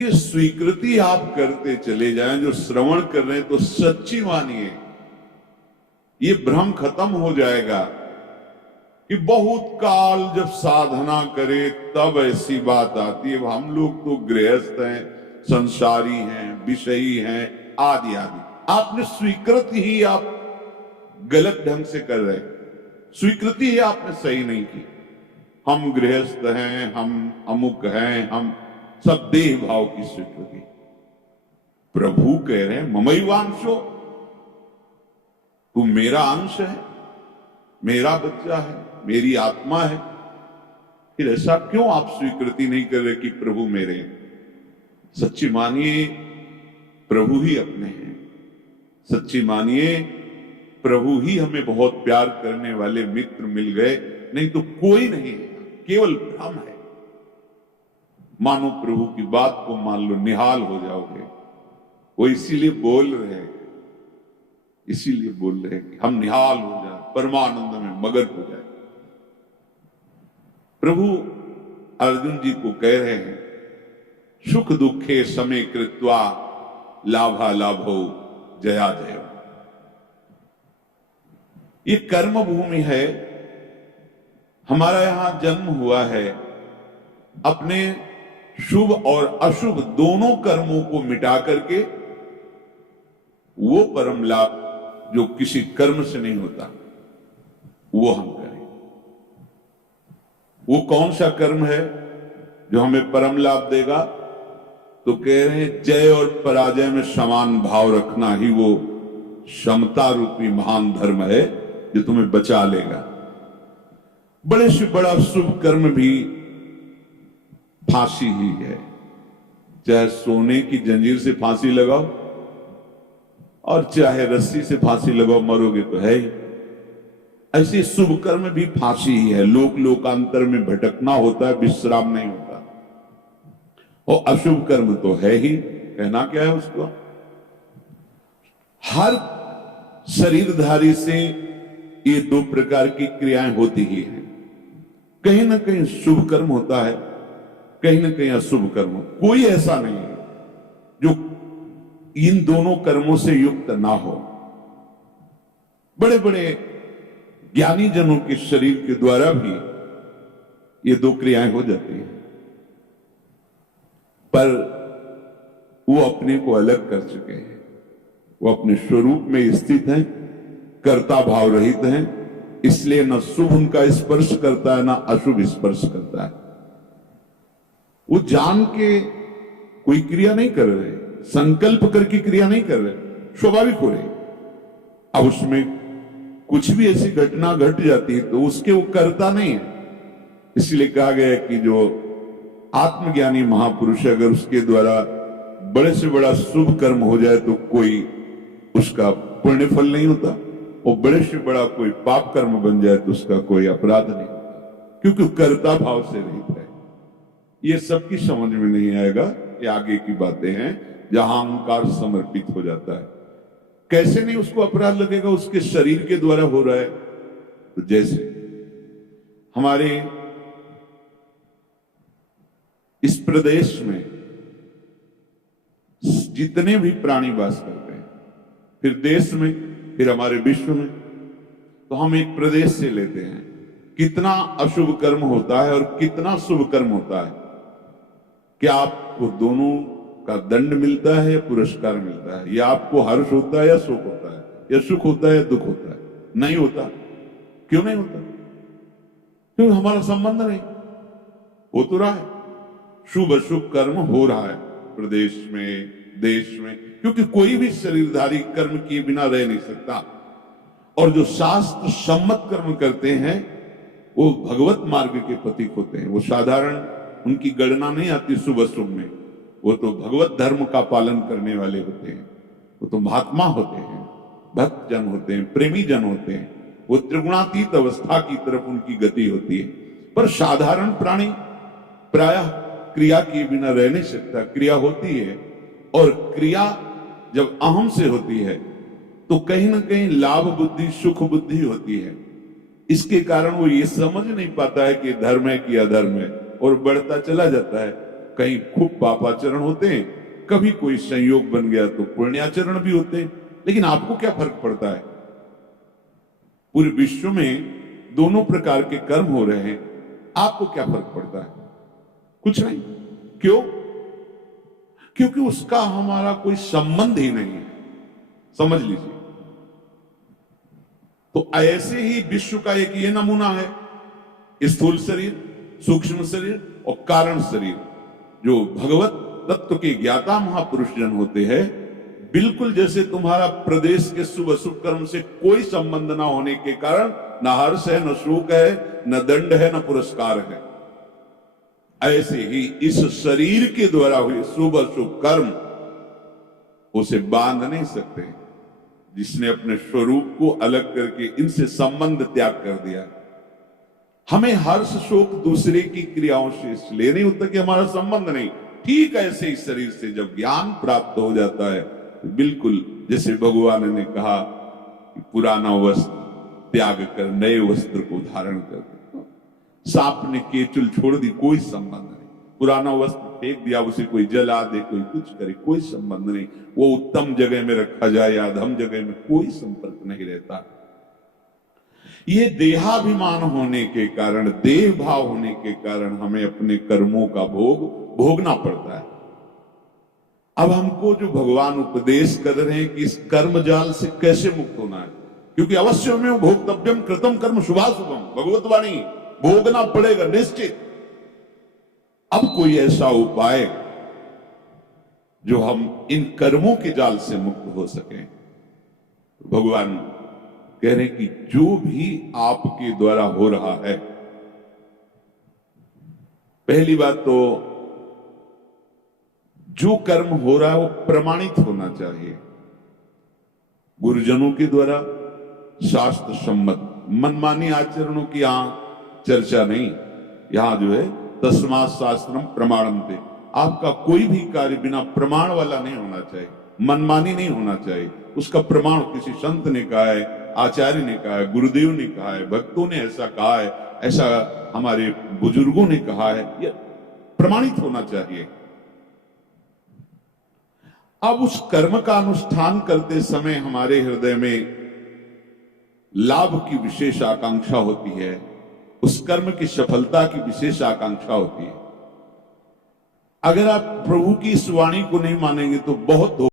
ये स्वीकृति आप करते चले जाएं, जो श्रवण कर रहे हैं तो सच्ची मानिए, ये भ्रम खत्म हो जाएगा कि बहुत काल जब साधना करे तब ऐसी बात आती है। हम लोग तो गृहस्थ हैं, संसारी हैं, विषयी हैं, आदि आदि। आपने स्वीकृति ही आप गलत ढंग से कर रहे हैं, स्वीकृति ही आपने सही नहीं की। हम गृहस्थ हैं, हम अमुक हैं, हम सब देह भाव की स्वीकृति। प्रभु कह रहे हैं ममैवांशो, तू मेरा अंश है, मेरा बच्चा है, मेरी आत्मा है। फिर ऐसा क्यों आप स्वीकृति नहीं कर रहे कि प्रभु मेरे हैं? सच्ची मानिए प्रभु ही अपने हैं, सच्ची मानिए प्रभु ही हमें बहुत प्यार करने वाले मित्र मिल गए, नहीं तो कोई नहीं है, केवल भ्रम है। मानो प्रभु की बात को मान लो, निहाल हो जाओगे। वो इसीलिए बोल रहे हैं, इसीलिए बोल रहे हैं कि हम निहाल हो जाए, परमानंद में मगन हो जाए। प्रभु अर्जुन जी को कह रहे हैं सुख दुखे समय कृत्वा लाभा लाभो जया जय। ये कर्म भूमि है, हमारा यहां जन्म हुआ है। अपने शुभ और अशुभ दोनों कर्मों को मिटा करके वो परम लाभ जो किसी कर्म से नहीं होता वो हम करें। वो कौन सा कर्म है जो हमें परम लाभ देगा? तो कह रहे हैं जय और पराजय में समान भाव रखना ही वो समता रूपी महान धर्म है जो तुम्हें बचा लेगा। बड़े से बड़ा शुभ कर्म भी फांसी ही है। चाहे सोने की जंजीर से फांसी लगाओ और चाहे रस्सी से फांसी लगाओ, मरोगे तो है ही। ऐसे शुभ कर्म भी फांसी ही है। लोक लोकांतर में भटकना होता है, विश्राम नहीं होता। और अशुभ कर्म तो है ही, कहना क्या है उसको। हर शरीरधारी से ये दो प्रकार की क्रियाएं होती ही हैं। कहीं ना कहीं शुभ कर्म होता है, कहीं ना कहीं अशुभ कर्म। कोई ऐसा नहीं है जो इन दोनों कर्मों से युक्त ना हो। बड़े बड़े ज्ञानी जनों के शरीर के द्वारा भी ये दो क्रियाएं हो जाती हैं, पर वो अपने को अलग कर चुके हैं। वो अपने स्वरूप में स्थित हैं, कर्ता भाव रहित हैं, इसलिए न शुभ उनका स्पर्श करता है, ना अशुभ स्पर्श करता है। वो जान के कोई क्रिया नहीं कर रहे, संकल्प करके क्रिया नहीं कर रहे, स्वाभाविक हो रही। अब उसमें कुछ भी ऐसी घटना घट जाती है तो उसके वो करता नहीं है। इसलिए कहा गया है कि जो आत्मज्ञानी महापुरुष है, अगर उसके द्वारा बड़े से बड़ा शुभ कर्म हो जाए तो कोई उसका पुण्य फल नहीं होता, और बड़े से बड़ा कोई पाप कर्म बन जाए तो उसका कोई अपराध नहीं होता, क्योंकि कर्ता भाव से रहित है। ये सबकी समझ में नहीं आएगा, ये आगे की बातें हैं जहां अहंकार समर्पित हो जाता है। कैसे नहीं उसको अपराध लगेगा? उसके शरीर के द्वारा हो रहा है। तो जैसे हमारे इस प्रदेश में जितने भी प्राणी वास करते हैं, फिर देश में, फिर हमारे विश्व में, तो हम एक प्रदेश से लेते हैं कितना अशुभ कर्म होता है और कितना शुभ कर्म होता है। क्या आपको दोनों का दंड मिलता है या पुरस्कार मिलता है? या आपको हर्ष होता है या शोक होता है? या सुख होता है या दुख होता है? नहीं होता। क्यों नहीं होता? क्योंकि हमारा संबंध नहीं हो तो रहा है। शुभ अशुभ कर्म हो रहा है प्रदेश में, देश में, क्योंकि कोई भी शरीरधारी कर्म किए बिना रह नहीं सकता। और जो शास्त्र सम्मत कर्म करते हैं वो भगवत मार्ग के प्रतीक होते हैं। वो साधारण उनकी गणना नहीं आती शुभ अशुभ में, वो तो भगवत धर्म का पालन करने वाले होते हैं। वो तो महात्मा होते हैं, भक्त जन होते हैं, प्रेमी जन होते हैं। वो त्रिगुणातीत अवस्था की तरफ उनकी गति होती है। पर साधारण प्राणी प्रायः क्रिया किए बिना रह नहीं सकता। क्रिया होती है, और क्रिया जब अहम से होती है तो कहीं ना कहीं लाभ बुद्धि, सुख बुद्धि होती है। इसके कारण वो ये समझ नहीं पाता है कि धर्म है कि अधर्म है, और बढ़ता चला जाता है। कहीं खूब पापाचरण होते हैं, कभी कोई संयोग बन गया तो पुण्याचरण भी होते हैं। लेकिन आपको क्या फर्क पड़ता है? पूरे विश्व में दोनों प्रकार के कर्म हो रहे हैं, आपको क्या फर्क पड़ता है? कुछ नहीं। क्यों? क्योंकि उसका हमारा कोई संबंध ही नहीं है। समझ लीजिए। तो ऐसे ही विश्व का एक ये नमूना है, स्थूल शरीर, सूक्ष्म शरीर और कारण शरीर। जो भगवत तत्व के ज्ञाता महापुरुष जन होते हैं, बिल्कुल जैसे तुम्हारा प्रदेश के शुभ अशुभ कर्म से कोई संबंध ना होने के कारण न हर्ष है, न शोक है, न दंड है, न पुरस्कार है, ऐसे ही इस शरीर के द्वारा हुए शुभ अशुभ कर्म उसे बांध नहीं सकते। जिसने अपने स्वरूप को अलग करके इनसे संबंध त्याग कर दिया। हमें हर्ष शोक दूसरे की क्रियाओं से इसलिए नहीं होता कि हमारा संबंध नहीं। ठीक ऐसे ही शरीर से जब ज्ञान प्राप्त हो जाता है तो बिल्कुल जैसे भगवान ने कहा कि पुराना वस्त्र त्याग कर नए वस्त्र को धारण कर दो। सांप ने केचुल छोड़ दी, कोई संबंध नहीं। पुराना वस्त्र फेंक दिया, उसे कोई जला दे, कोई कुछ करे, कोई संबंध नहीं। वो उत्तम जगह में रखा जाए या अधम जगह में, कोई संपर्क नहीं रहता। ये देहाभिमान होने के कारण, देह भाव होने के कारण हमें अपने कर्मों का भोग भोगना पड़ता है। अब हमको जो भगवान उपदेश कर रहे हैं कि इस कर्म जाल से कैसे मुक्त होना है, क्योंकि अवश्य में भोक्तव्यम कृतम कर्म शुभाशुभम, भगवत वाणी, भोगना पड़ेगा निश्चित। अब कोई ऐसा उपाय जो हम इन कर्मों के जाल से मुक्त हो सके। भगवान कह रहे हैं कि जो भी आपके द्वारा हो रहा है, पहली बात तो जो कर्म हो रहा है वो प्रमाणित होना चाहिए, गुरुजनों के द्वारा शास्त्र सम्मत। मनमानी आचरणों की यहां चर्चा नहीं। यहां जो है तस्मात् शास्त्रम प्रमाणन्ते, आपका कोई भी कार्य बिना प्रमाण वाला नहीं होना चाहिए, मनमानी नहीं होना चाहिए। उसका प्रमाण किसी संत ने कहा है, आचार्य ने कहा है, गुरुदेव ने कहा है, भक्तों ने ऐसा कहा है, ऐसा हमारे बुजुर्गों ने कहा है, यह प्रमाणित होना चाहिए। अब उस कर्म का अनुष्ठान करते समय हमारे हृदय में लाभ की विशेष आकांक्षा होती है, उस कर्म की सफलता की विशेष आकांक्षा होती है। अगर आप प्रभु की इस वाणी को नहीं मानेंगे तो बहुत